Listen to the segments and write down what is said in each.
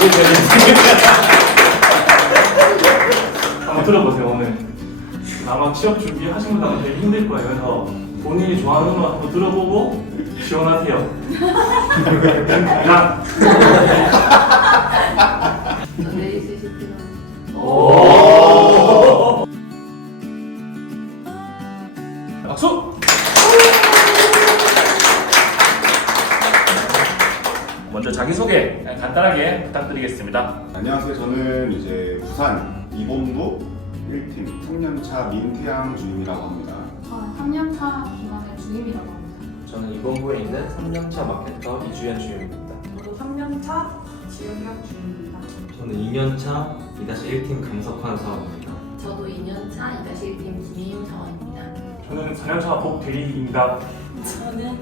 역시 재밌습니다. 한번 들어보세요. 오늘 아마 취업 준비하신 분들은 되게 힘들 거예요. 그래서 본인이 좋아하는 음악 한번 들어보고 지원하세요. 자, 내일 쓰시지만 박수! 먼저 자기소개 간단하게 부탁드리겠습니다. 안녕하세요. 저는 이제 부산 이본부 1팀 3년차 민태양 주임이라고 합니다. 3년차 기관의 주임이라고 합니다. 저는 이본부에 있는 3년차 마케터 이주연 주임입니다. 저도 3년차 지용혁 주임입니다. 저는 2년차 2-1팀 강석환 사원입니다. 저도 2년차 2-1팀 김희임 사원입니다. 저는 4년차 복대리입니다. 저는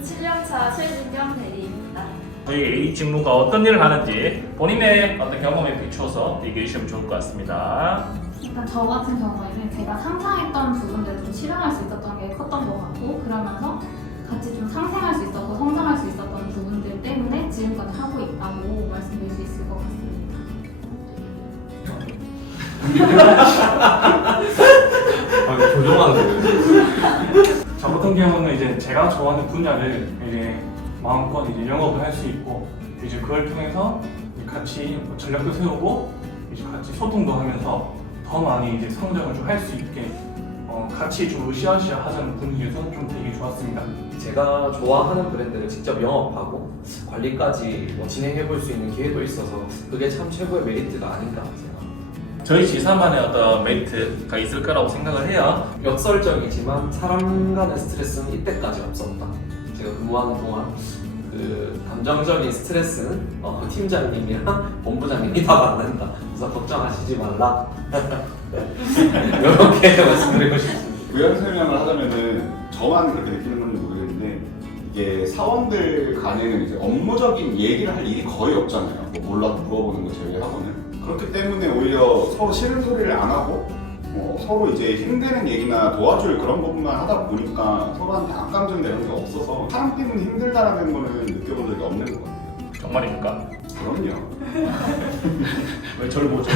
7년차 최진경 대리입니다. 저희 A 직무가 어떤 일을 하는지 본인의 어떤 경험에 비추어서 얘기해 주시면 좋을 것 같습니다. 일단 저 같은 경우에는 제가 상상했던 부분들을 좀 실현할 수 있었던 게 컸던 것 같고, 그러면서 같이 좀 상생할 수 있었고 성장할 수 있었던 부분들 때문에 지금까지 하고 있다고 말씀드릴 수 있을 것 같습니다. 조종하는 거예요. 저 같은 경우는 이제 제가 좋아하는 분야를 이제 마음껏 이제 영업을 할 수 있고, 이제 그걸 통해서 같이 전략도 세우고 이제 같이 소통도 하면서 더 많이 이제 성장을 좀 할 수 있게 같이 좀 으쌰으쌰 하자는 분위기에서 좀 되게 좋았습니다. 제가 좋아하는 브랜드를 직접 영업하고 관리까지 진행해 볼 수 있는 기회도 있어서 그게 참 최고의 메리트가 아닌가 생각합니다. 저희 지사만의 어떤 메리트가 있을 거라고 생각을 해요. 역설적이지만 사람 간의 스트레스는 이때까지 없었다. 제가 근무하는 동안 그 감정적인 스트레스는 팀장님이랑 본부장님이 다 받는다. 그래서 걱정하시지 말라. 이렇게 말씀드리고 싶습니다. 부연 설명을 하자면은 저만 그렇게 느끼는 건지 모르겠는데 이게 사원들 간에는 이제 업무적인 얘기를 할 일이 거의 없잖아요. 뭐 몰라도 물어보는 거 제외하고는. 그렇기 때문에 오히려 서로 싫은 소리를 안 하고 서로 이제 힘드는 얘기나 도와줄 그런 부분만 하다 보니까 서로한테 악감정 이런 게 없어서 사람 때문에 힘들다라는 거는 느껴본 적이 없는 것 같아요. 정말입니까? 그럼요. 왜 저를 보죠?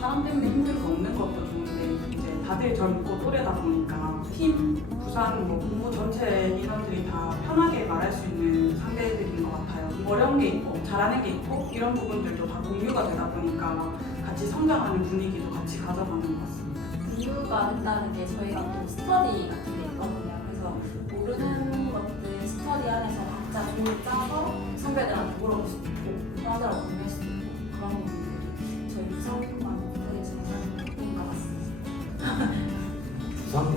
사람 때문에 힘들 거 없는 것도 좋은데 이제 다들 젊고 또래다 보니까 팀, 부산, 본부 전체 인원들이 다 편하게 말할 수 있는 상대들인 것 같아요. 어려운 게 있고 잘하는 게 있고 이런 부분들도 다 공유가 되다 보니까 같이 성장하는 분위기도 같이 가져가는 것 같습니다. 공유가 된다는 게 저희가 또 스터디 같은 게 있거든요. 그래서 모르는 것들 스터디 안에서 각자 조를 짜서 선배들한테 물어볼 수도 있고 다들하고 공유할 수도 있고 그런 부분들이 저희 부산만 되게 재밌는 것 같습니다. 부산만.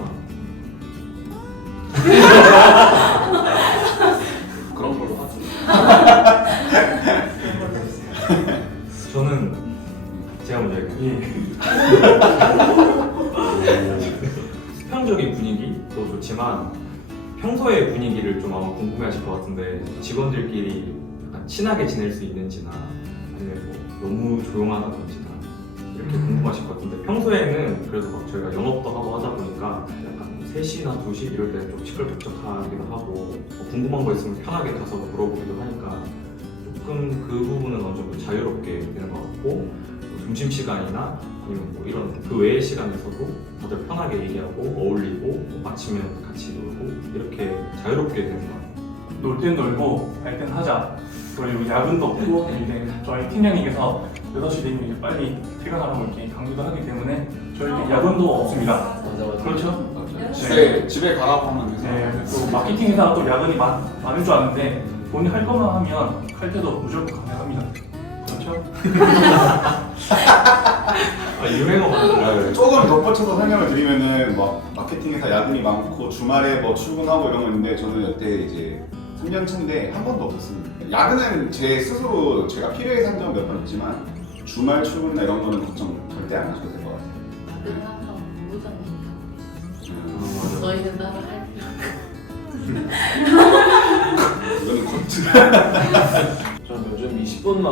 그런 걸로 하죠. 저는 제가 먼저 할게요. 수평적인 분위기도 좋지만 평소의 분위기를 좀 아마 궁금해하실 것 같은데 직원들끼리 약간 친하게 지낼 수 있는지나 아니면 뭐 너무 조용하다든지나 이렇게 궁금하실 것 같은데 평소에는 그래도 막 저희가 영업도 하고 하다 보니까 약간 3시나 2시 이럴 때는 좀 시끌벅적하기도 하고 뭐 궁금한 거 있으면 편하게 가서 물어보기도 하니까 조금 그 부분은 어느 정도 자유롭게 되는 것 같고 뭐 점심시간이나 아니면 뭐 이런 그 외의 시간에서도 다들 편하게 얘기하고 어울리고 뭐 마치면 같이 놀고 이렇게 자유롭게 되는 것 같아요. 놀 땐 놀고 할 땐 하자. 그리고 야근도 없고 이제 저희 팀장님께서 6시 되면 이제 빨리 퇴근하라고 이렇게 강조도 하기 때문에 저희는 야근도 없습니다. 맞아. 그렇죠? 집에 가라고 하면 돼서. 네, 또 마케팅 회사가 또 야근이 많은 줄 아는데 본인 할 거만 하면 할 때도 무조건 가능합니다. 그렇죠? 유행어 같은 조금 덧붙여서 설명을 드리면은 막 마케팅에서 야근이 많고 주말에 뭐 출근하고 이런 거 있는데 저는 여태 이제 3년 차인데 한 번도 없었습니다. 야근은 제 스스로 제가 필요해서 한 적은 몇 번 있지만 주말 출근이나 이런 거는 걱정 절대 안 하셔도 될 것 같아요. 다들 항상 무전이니까 맞아. 저희는 따로 할 이거는 겉으로. 저는 요즘 20분만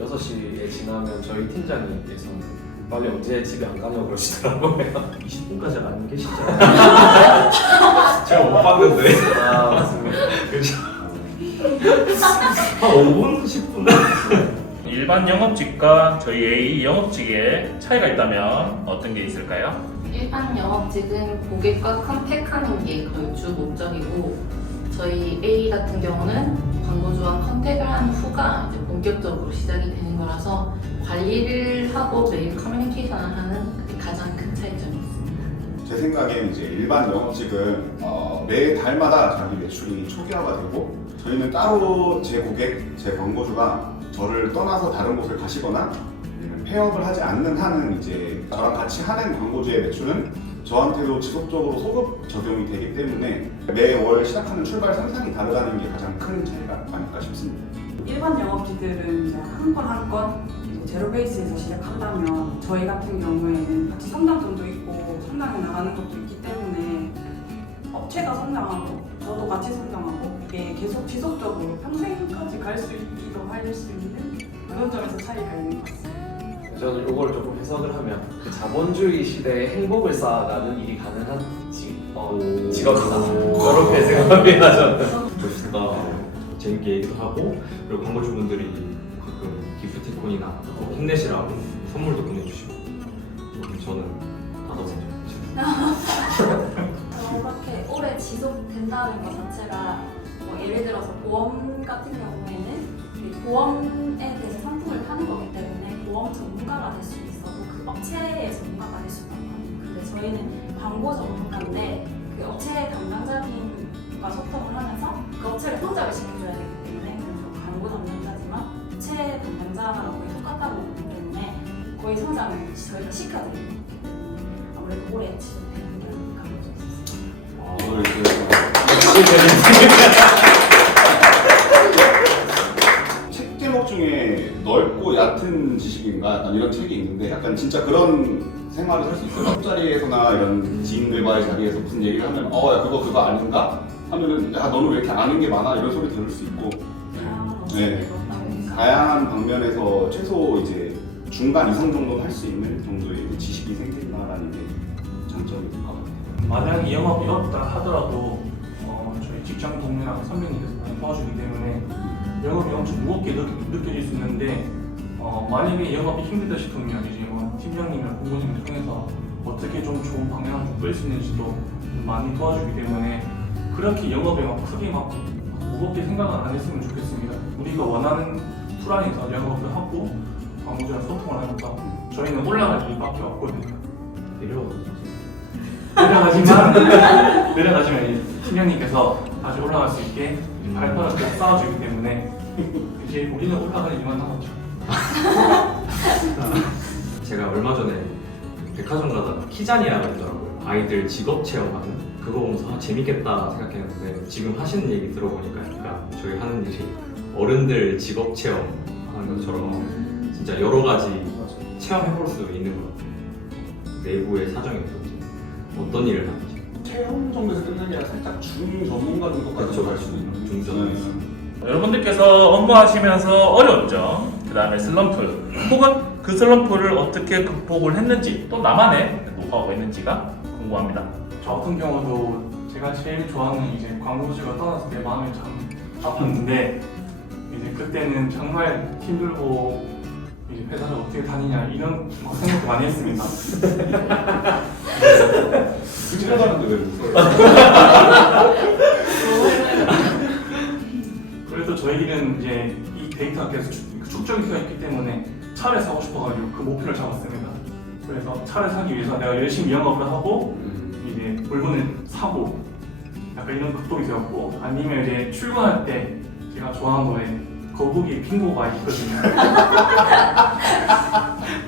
6시에 지나면 저희 팀장님께서는 빨리 언제 집에 안 가냐고 그러시더라고요. 20분까지 안 계시잖아요. 제가 못 봤는데. 아 맞습니다. 한 5분, 10분? 일반 영업직과 저희 A 영업직의 차이가 있다면 어떤 게 있을까요? 일반 영업직은 고객과 컨택하는 게 거의 주 목적이고 저희 A 같은 경우는 광고주와 컨택을 한 후가 이제 본격적으로 시작이 되는 거라서 관리를 하고 매일 커뮤니케이션을 하는 그게 가장 큰 차이점이 있습니다. 제 생각엔 이제 일반 영업직은 매 달마다 자기 매출이 초기화가 되고 저희는 따로 제 고객, 제 광고주가 저를 떠나서 다른 곳을 가시거나 아니면 폐업을 하지 않는 한은 이제 저랑 같이 하는 광고주의 매출은 저한테도 지속적으로 소급 적용이 되기 때문에 매월 시작하는 출발 선상이 다르다는 게 가장 큰 차이가 아닐까 싶습니다. 일반 영업직들은 이제 한 건 한 건 제로 베이스에서 시작한다면 저희 같은 경우에는 같이 성장점도 있고 성장해 나가는 것도 있기 때문에 업체가 성장하고 저도 같이 성장하고 이게 계속 지속적으로 평생까지 갈 수 있기도 할 수 있는 그런 점에서 차이가 있는 것 같습니다. 저는 이걸 조금 해석을 하면 그 자본주의 시대에 행복을 쌓아가는 일이 가능한 직업이다. 그렇게 생각합니다. 저는. 멋있다. 재밌게 얘기도 하고 그리고 광고주분들이 가끔 기프티콘이나 힘내시라고 선물도 보내주시고 저는 받아보죠. 그렇게 오래 지속된다는 것 자체가 뭐 예를 들어서 보험 같은 경우에는 이 보험에 대해서 상품을 파는 거기 때문에 보험 전문가가 될 수 있어도 그 업체의 전문가가 될 수가 없거든요. 근데 저희는 광고 전문가인데 그 업체 담당자님과 소통을 하면서 그 업체를 성장을 시켜줘야 되기 때문에 그래서 광고 담당자지만 업체 담당자랑 거의 똑같다고 보기 때문에 거의 성장을 저희가 시켜드리는 거기 때문에 아무래도 오래 지속되는 게 강조였어요. 책 제목 중에 넓고 얕은 지식인가 약간 이런 책이 있는데 약간 진짜 그런 생활을 할 수 있어요. 앞자리에서나 이런 지인들과의 자리에서 무슨 얘기를 하면 야 그거 아닌가? 하면은 야 너는 왜 이렇게 아는 게 많아? 이런 소리 들을 수 있고 네. 다양한 방면에서 최소 이제 중간 이상 정도는 할 수 있는 정도의 지식이 생긴다라는 게 장점이 될 것 같아요. 만약에 영업이 없다 하더라도 저희 직장 동료나 선배님께서 많이 도와주기 때문에 영업이 엄청 무겁게 느껴질 수 있는데 만약에 영업이 힘들다 싶으면 이제 뭐 팀장님이나 본부님을 통해서 어떻게 좀 좋은 방향을 뺄 수 있는지도 많이 도와주기 때문에 그렇게 영업에 막 크게 막 무겁게 생각을 안 했으면 좋겠습니다. 우리가 원하는 플랜에서 영업을 하고 광고주랑 소통을 하니까 저희는 올라갈 일밖에 없거든요. 내려가지만 이제 팀장님께서 다시 올라갈 수 있게 발판을 꼭 쌓아주기 때문에 이제 우리는 올라가는 일만 남았죠. 제가 얼마 전에 백화점 가다가 키자니아가 있더라고요. 아이들 직업 체험하는 그거 보면서 재밌겠다 생각했는데 지금 하시는 얘기 들어보니까 약간 저희 하는 일이 어른들 직업 체험하는 것처럼 진짜 여러 가지 체험해볼 수 있는 것 같아요. 내부의 사정이 어떤지 어떤 일을 하는지 체험 정도에서 끝나는 게 아니라 살짝 중전문가 정도까지 갈 수도 있는 중전. 여러분들께서 업무하시면서 어려운 점, 그 다음에 슬럼프, 혹은 그 슬럼프를 어떻게 극복을 했는지 또 나만의 노하우가 있는지가 궁금합니다. 저 같은 경우도 제가 제일 좋아하는 이제 광고주가 떠났을 때 마음이 참 아팠는데 이제 그때는 정말 힘들고 이제 회사를 어떻게 다니냐 이런 생각도 많이 했습니다. 지나가는데 왜 웃어요? 그래서 저희는 이제 이 데이터가 계속 축적이 되어 있기 때문에 차를 사고 싶어가지고 그 목표를 잡았습니다. 그래서 차를 사기 위해서 내가 열심히 영업을 하고 이제 물건을 사고 약간 이런 극복이 되었고 아니면 이제 출근할 때 제가 좋아하는 노래 거북이 핑고가 있거든요.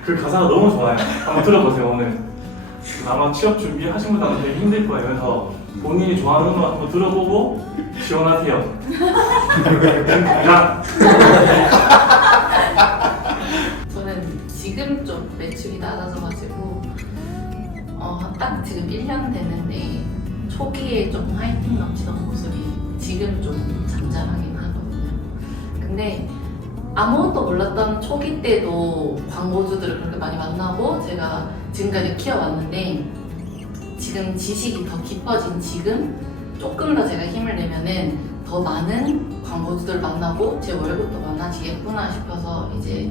그 가사가 너무 좋아요. 한번 들어보세요 오늘. 아마 취업 준비하신 분들은 되게 힘들 거예요. 그래서 본인이 좋아하는 음악 한번 들어보고 지원하세요. 자. 저는 지금 좀 매출이 낮아져가지고 딱 지금 1년 됐는데 초기에 좀 화이팅 넘치던 모습이 지금 좀 잠잠하긴 하거든요. 근데 아무것도 몰랐던 초기 때도 광고주들을 그렇게 많이 만나고 제가 지금까지 키워왔는데 지금 지식이 더 깊어진 지금 조금 더 제가 힘을 내면은 더 많은 광고주들 만나고 제 월급도 많아지겠구나 싶어서 이제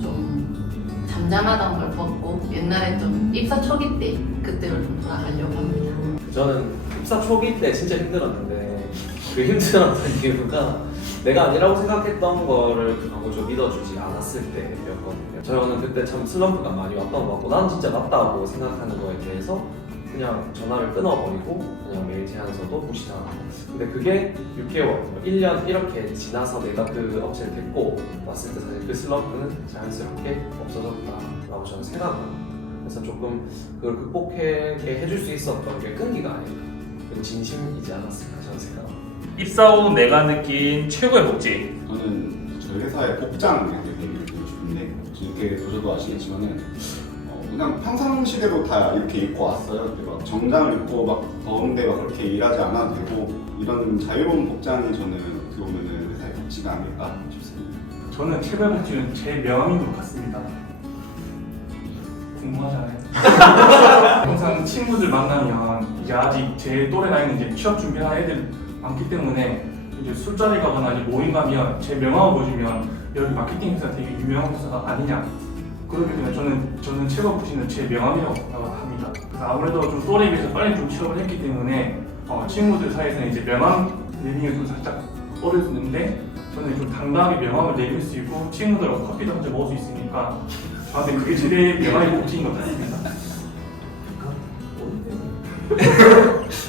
좀 잠잠하던 걸 벗고 옛날에 좀 입사 초기 때 그때로 좀 돌아가려고 합니다. 저는 입사 초기 때 진짜 힘들었는데 그 힘들었던 이유가 내가 아니라고 생각했던 거를 그 광고주 믿어주지 않았을 때였거든요. 저는 그때 참 슬럼프가 많이 왔던 것 같고 나는 진짜 맞다고 생각하는 거에 대해서 그냥 전화를 끊어버리고 그냥 메일 제안서도 무시하고. 근데 그게 6개월, 1년 이렇게 지나서 내가 그 업체를 데리고 왔을 때 사실 그 슬럼프는 자연스럽게 없어졌다라고 저는 생각합니다. 그래서 조금 그걸 극복하게 해줄 수 있었던 게 끈기가 아닐까, 그리고 진심이지 않았을까 저는 생각합니다. 입사 후 내가 느낀 최고의 복지. 저는 저희 회사의 복장에 얘기를 드리고 싶은데 이렇게 보셔도 아시겠지만은 그냥 평상시대로 다 이렇게 입고 왔어요. 근데 막 정장을 입고 막 더운데 막 그렇게 일하지 않아도 되고 이런 자유로운 복장이 저는 어떻게 보면은 회사의 복지가 아닐까 싶습니다. 저는 최고의 복지는 제 명함인 것 같습니다. 궁금하잖아요. 항상 친구들 만나면 이제 아직 제 또래 나이는 이제 취업 준비하는 애들 많기 때문에 이제 술자리 가거나 이제 모임 가면 제 명함을 보시면 여기 마케팅 회사 되게 유명한 회사가 아니냐. 그렇기 때문에 저는 최고 복지는 제 명함이라고 합니다. 그래서 아무래도 좀 또래에 비해서 빨리 좀 취업을 했기 때문에 친구들 사이에서는 이제 명함 내미는 좀 살짝 어려웠는데 저는 좀 당당하게 명함을 내밀 수 있고 친구들하고 커피도 한잔 먹을 수 있으니까 저한테 그게 제일 명함의 복지인 것 같습니다.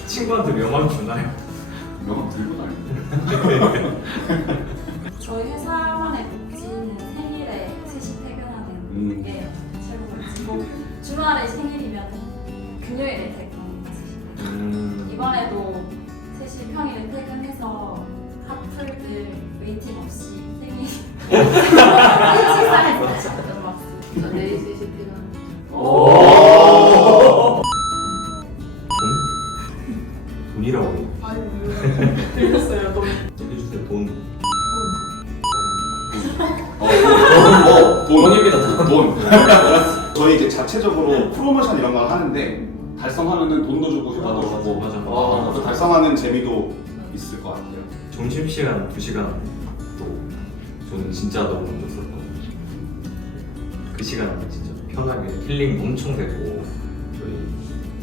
친구한테 명함 주나요? 명함 들고 다니는데. 저희 회사만의 복지는 생일에 3시 퇴근하는 게 최고 복지고 주말에 생일이면 금요일에 퇴근. 이번에도 3시 평일에 퇴근해서 카풀들 웨이팅 없이 생일 식사했어요. 저 내일 3시 퇴근. 돈이라고 들렸어요. 또 해주세요. 돈. 돈입니다, 돈. 저희 이제 자체적으로 프로모션 이런 걸 하는데 달성하면은 돈도 주고 휴가도 주고 맞아. 또 달성하는 재미도 있을 것 같아요. 점심시간 2시간 또 저는 진짜 너무 만족스럽거든요. 그 시간에 진짜 편하게 힐링 엄청 되고 저희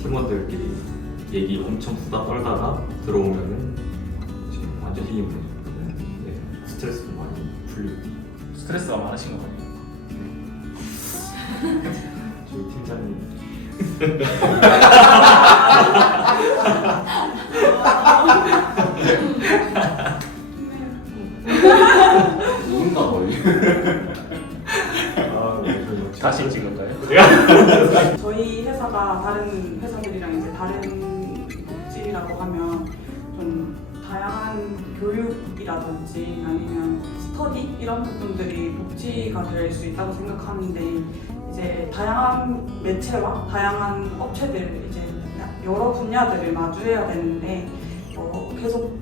팀원들끼리 얘기 엄청 수다 떨다가 들어오면은 지금 완전 힐링 되고 네, 스트레스도 많이 풀리고 스트레스가 많으신 것 같아요. 저희 팀장님 누군가 거의. 다시 찍을까요? 저희 회사가 다른 회사들이랑 이제 다른 복지라고 하면 좀 다양한 교육이라든지 아니면 스터디 이런 부분들이 복지가 될 수 있다고 생각하는데 이제 다양한 매체와 다양한 업체들 이제 여러 분야들을 마주해야 되는데 계속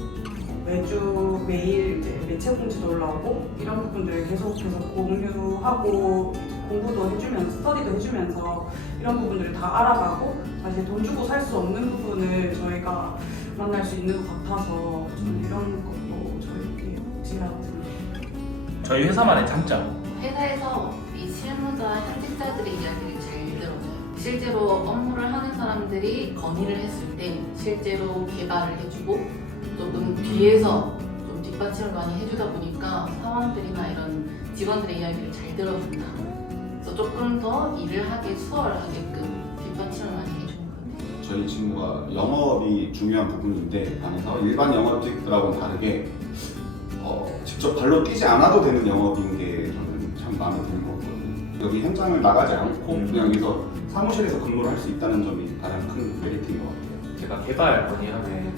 매주 매일 이제 매체 공지도 올라오고 이런 부분들을 계속 공유하고 공부도 해주면서 스터디도 해주면서 이런 부분들을 다 알아가고 사실 돈 주고 살 수 없는 부분을 저희가 만날 수 있는 것 같아서 저는 이런 것도 저희의 복지라고 생각합니다. 저희 회사만의 장점. 회사에서 이 실무자 현직자들의 이야기를 잘 들어줘요. 실제로 업무를 하는 사람들이 건의를 했을 때 실제로 개발을 해주고 조금 뒤에서 좀 뒷받침을 많이 해주다 보니까 사원들이나 이런 직원들의 이야기를 잘 들어준다. 그래서 조금 더 일을 하기 수월하게끔 뒷받침을 많이 해주는 것 같아요. 저희 친구가 영업이 중요한 부분인데 안에서 일반 영업직들하고는 다르게 직접 발로 뛰지 않아도 되는 영업인 게 저는 참 마음에 드는 것 같거든요. 여기 현장을 나가지 않고 그냥 여기서 사무실에서 근무를 할 수 있다는 점이 가장 큰 메리트인 것 같아요. 제가 개발 건의안에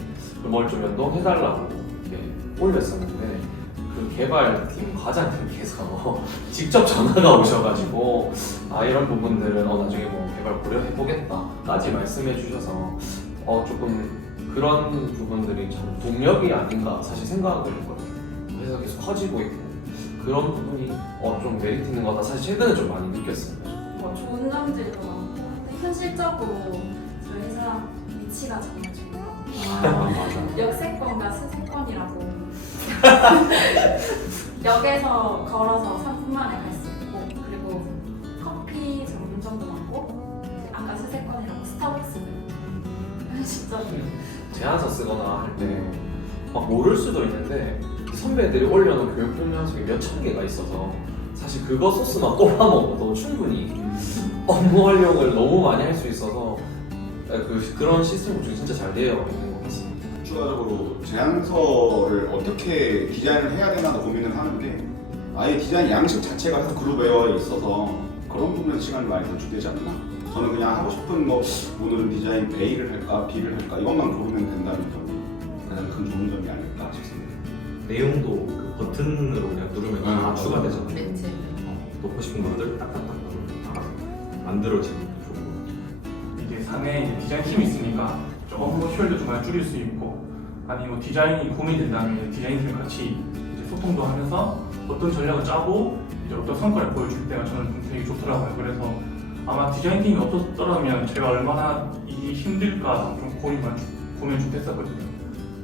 뭘 좀 연동해달라고 이렇게 올렸었는데 그 개발팀 과장님께서 직접 전화가 오셔가지고 이런 부분들은 나중에 뭐 개발 고려해보겠다까지 말씀해 주셔서 조금 그런 부분들이 참 동력이 아닌가 사실 생각을 했거든요. 회사가 계속 커지고 있고 그런 부분이 좀 메리트 있는 거다 사실 최근에 좀 많이 느꼈습니다. 좋은 점들도 많고 현실적으로 저희 회사 위치가 정말 좋아요. 역세권과 수세권이라고 역에서 걸어서 3분 만에 갈 수 있고, 그리고 커피 전문점도 많고, 아까 스세컨이라고 스타벅스 편의점이 제안서 쓰거나 할 때 막 모를 수도 있는데 선배들이 올려놓은 교육품 연속이 몇천 개가 있어서 사실 그거 소스만 꼽아 먹어도 충분히 업무 활용을 너무 많이 할 수 있어서 그런 시스템 구축이 진짜 잘 되어 있는 것 같습니다. 추가적으로 제안서를 어떻게 디자인을 해야 되나도 고민을 하는데 아예 디자인 양식 자체가 해서 그룹웨어에 있어서 그런 부분에서 시간이 많이 단축되지 않나. 저는 그냥 하고 싶은 뭐 오늘은 디자인 A를 할까 B를 할까 이것만 고르면 된다는 점이 가장 큰 좋은 점이 아닐까 싶습니다. 내용도 그 버튼으로 그냥 누르면 다 맞아요. 추가되잖아요. 매체. 넣고 싶은 것들 딱딱딱 누르면 다 만들어지는 것도 좋고. 이게 상에 이제 디자인 팀이 있으니까 조금 효율도 좀 많이 줄일 수 있고, 아니 뭐 디자인이 고민된다면 디자인팀 같이 이제 소통도 하면서 어떤 전략을 짜고 이제 어떤 성과를 보여줄 때가 저는 좀 되게 좋더라고요. 그래서 아마 디자인팀이 없었더라면 제가 얼마나 일이 힘들까 좀 고민 좀 했었거든요.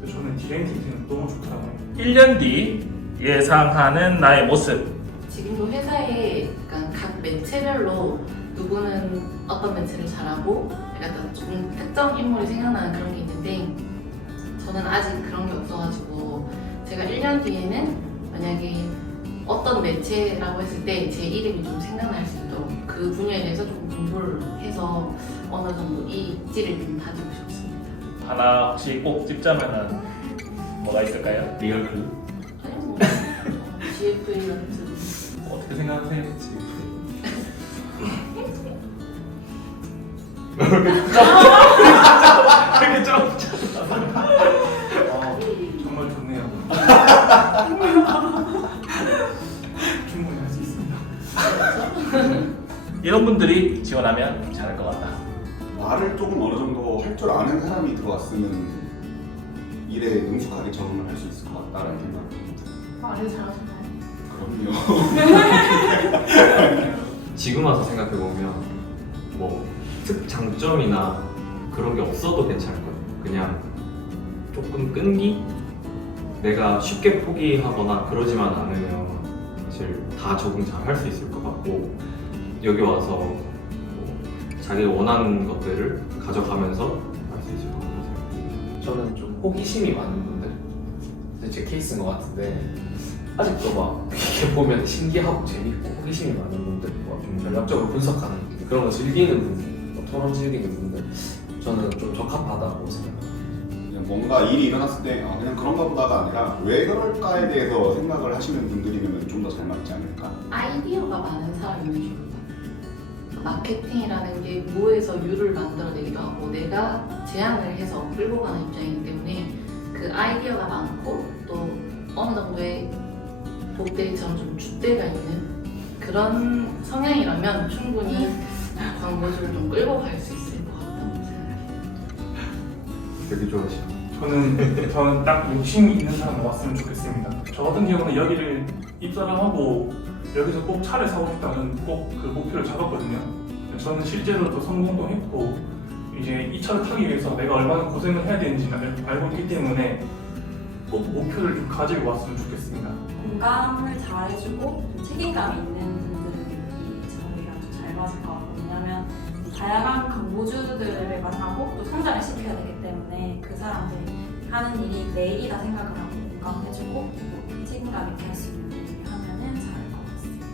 그래서 저는 디자인팀이 너무 좋더라고요. 1년 뒤 예상하는 나의 모습. 지금도 회사에 약간 각 매체별로 누구는 어떤 매체를 잘하고 약간 좀 특정 인물이 생각나는 그런 게 있는데 저는 아직 그런 게 없어가지고 제가 1년 뒤에는 만약에 어떤 매체라고 했을 때 제 이름이 좀 생각날 수 있도록 그 분야에 대해서 좀 공부를 해서 어느 정도 이 입지를 좀 다지고 싶습니다. 하나 혹시 꼭 찝자면은 뭐가 있을까요? 리얼 클? 아니 뭐 GFA 같은 어떻게 생각하세요? 이렇게 좀 정말 좋네요. 충분히 할 수 있습니다. 이런 분들이 지원하면 잘할 것 같다. 말을 조금 어느 정도 할 줄 아는 사람이 들어왔으면 일에 능숙하게 적응을 할 수 있을 것 같다라는 생각이 말을 잘하시나요? 그럼요. 지금 와서 생각해보면 뭐 특장점이나 그런 게 없어도 괜찮을 거예요. 그냥 조금 끈기? 내가 쉽게 포기하거나 그러지만 않으면 사실 다 적응 잘 할 수 있을 것 같고 여기 와서 뭐 자기가 원하는 것들을 가져가면서 할 수 있을 것 같아요. 저는 좀 호기심이 많은 분들 제 케이스인 것 같은데 아직도 막 이렇게 보면 신기하고 재밌고 호기심이 많은 분들 좀 전략적으로 분석하는 그런 거 즐기는 분들 토론 즐기는 분들 저는 좀 적합하다고 생각합니다. 그냥 뭔가 일이 일어났을 때 그냥 그런가 보다가 아니라 왜 그럴까에 대해서 생각을 하시는 분들이면 좀 더 잘 맞지 않을까. 아이디어가 많은 사람이면 좋을 것 같아요. 마케팅이라는 게 무에서 유를 만들어내기도 하고 내가 제안을 해서 끌고 가는 입장이기 때문에 그 아이디어가 많고 또 어느 정도의 복데이처럼 좀 줏대가 있는 그런 성향이라면 충분히 광고주를 좀 끌고 갈 수 있을 것 같다고 생각해요. 되게 좋아하시죠? 저는 딱 욕심이 있는 사람 왔으면 좋겠습니다. 저 같은 경우는 여기를 입사를 하고 여기서 꼭 차를 사고 싶다는 꼭 그 목표를 잡았거든요. 저는 실제로도 성공도 했고 이제 이 차를 타기 위해서 내가 얼마나 고생을 해야 되는지를 알고 있기 때문에 꼭 목표를 좀 가지고 왔으면 좋겠습니다. 공감을 잘해주고 좀 책임감 있는 분들이 저희랑 좀 잘 맞을 것 같고, 왜냐면 다양한 광고주들을 만나고 또 성장을 시켜야 되기 때문에 그 사람들이 하는 일이 내 일이다 생각을 하고 공감해주고 책임감 있게 할 수 있는 분들이 하면은 잘할 것 같습니다.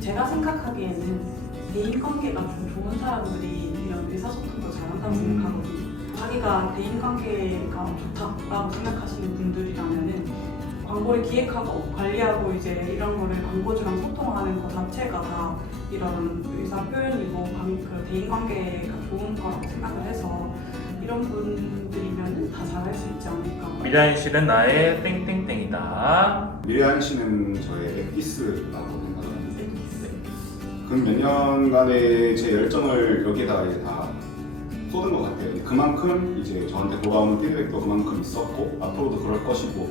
제가 생각하기에는 대인관계가 좀 좋은 사람들이 이런 의사소통도 잘한다고 생각하거든요. 자기가 대인관계가 좋다라고 생각하시는 분들이라면은 광고를 기획하고 관리하고 이제 이런 거를 광고주랑 소통하는 것 자체가 다 이런 의사 표현이고 그 대인관계가 좋은 거라고 생각을 해서 이런 분들이면 다 잘할 수 있지 않을까. 미라인 씨는 나의 땡땡땡이다. 미래한 씨는 저의 엑기스라고 생각합니다. 그 몇 년간의 제 열정을 여기에다가 이제 다 쏟은 것 같아요. 그만큼 이제 저한테 돌아오는 피드백도 그만큼 있었고 앞으로도 그럴 것이고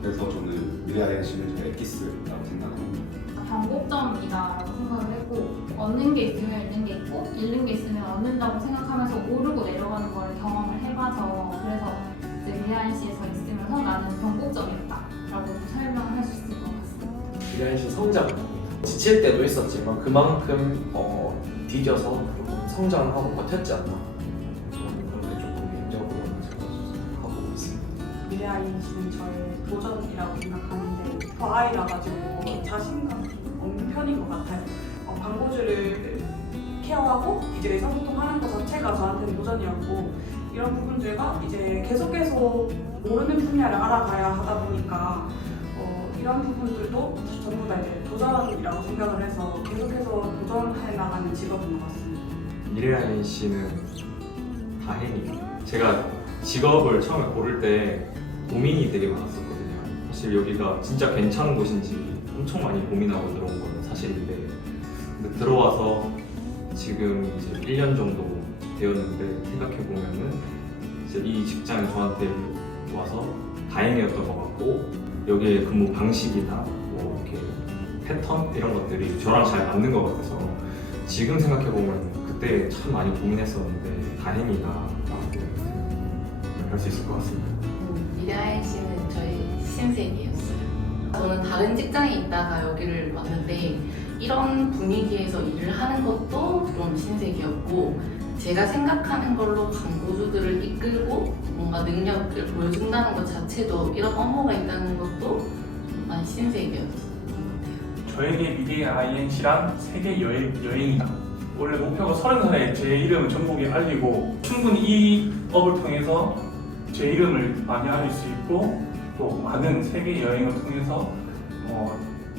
그래서 저는 미래한 씨는 저의 엑기스라고 생각합니다. 변곡점이다라고 생각을 했고 얻는 게 있으면 잃는 게 있고 잃는 게 있으면 얻는다고 생각하면서 오르고 내려가는 걸 경험을 해봐서 그래서 이제 미아인 씨에서 있으면서 나는 변곡점이었다라고 라고 좀 설명할 수 있을 것 같습니다. 미래인 씨 성장. 지칠 때도 있었지만 그만큼 뒤져서 성장을 하고 버텼지 않나. 저는 그런 게 조금 개인적으로 생각하고 있습니다. 미래아이 씨는 저의 도전이라고 생각하는데 더 아이라 가지고 자신감이 좀 없는 편인 것 같아요. 광고주를 케어하고 이제 의사소통하는 것 자체가 저한테는 도전이었고 이런 부분들과 이제 계속 모르는 분야를 알아가야 하다 보니까 이런 부분들도 전부 다 이제 도전이라고 생각을 해서 계속해서 도전해 나가는 직업인 것 같습니다. 미래아인 씨는 다행히 제가 직업을 처음에 고를 때 고민이 되게 많았었거든요. 사실 여기가 진짜 괜찮은 곳인지 엄청 많이 고민하고 들어온 건 사실인데 근데 들어와서 지금 이제 1년 정도 되었는데 생각해 보면은 이제 이 직장이 저한테 와서 다행이었던 것 같고 여기에 근무 방식이나 뭐 이렇게 패턴 이런 것들이 저랑 잘 맞는 것 같아서 지금 생각해 보면 그때 참 많이 고민했었는데 다행이다라고 할 수 있을 것 같습니다. 미래아이 씨는 저희 신세계였어요. 저는 다른 직장에 있다가 여기를 왔는데 이런 분위기에서 일을 하는 것도 좀 신세계였고 제가 생각하는 걸로 광고주들을 이끌고 뭔가 능력을 보여준다는 것 자체도 이런 업무가 있다는 것도 많이 신세계였던 것 같아요. 저에게 미래의 INC란 세계 여행이다. 원래 목표가 30살에 제 이름을 전국에 알리고 충분히 이 업을 통해서 제 이름을 많이 알릴 수 있고 또 많은 세계 여행을 통해서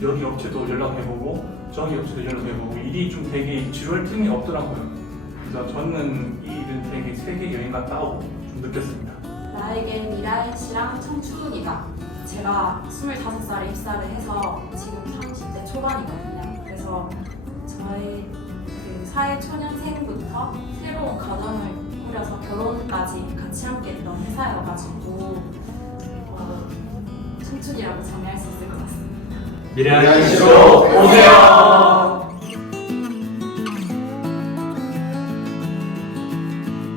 여기 업체도 연락해보고 저기 업체도 연락해보고 일이 좀 되게 지루할 틈이 없더라고요. 그래서 저는 이 일은 되게 세계 여행 같다고 좀 느꼈습니다. 나에겐 미라인 씨랑 청춘이다. 제가 25살에 입사를 해서 지금 30대 초반이거든요. 그래서 저의 그 사회초년생부터 새로운 가정을 꾸려서 결혼까지 같이 함께 했던 회사여가지고 청춘이라고 정의할 수 있을 것 같습니다. 미래아인 씨로